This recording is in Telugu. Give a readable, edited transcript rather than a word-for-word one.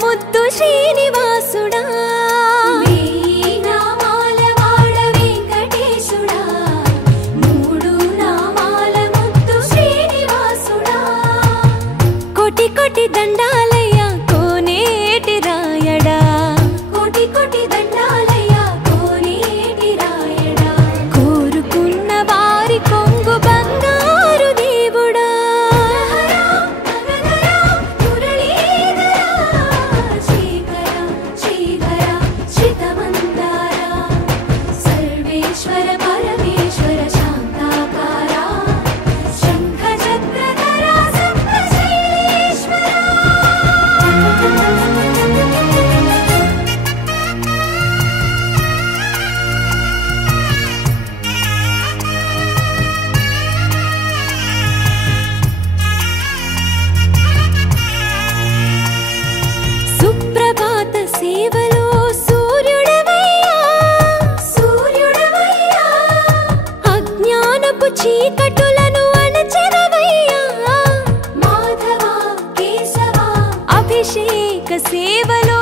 ముద్దు శ్రీనివాసుడా కోటి కోటి దండాలయ్యా కోనేటి రాయడా కోటి కోటి దండాలయ్యా కోనేటి రాయడా కోరుకున్న వారి కొంగు బంగారు దేవుడా సర్వేశ్వర పరమేశ్వర శాంతాకారా శంఖ చక్రధరా సుప్రభాత సేవలో సూర్యుడవయ్యా సూర్యుడవయ్యా అజ్ఞానపు చీకటులను అణచెదవయ్యా మాధవ కేశవ అభిషేక సేవలో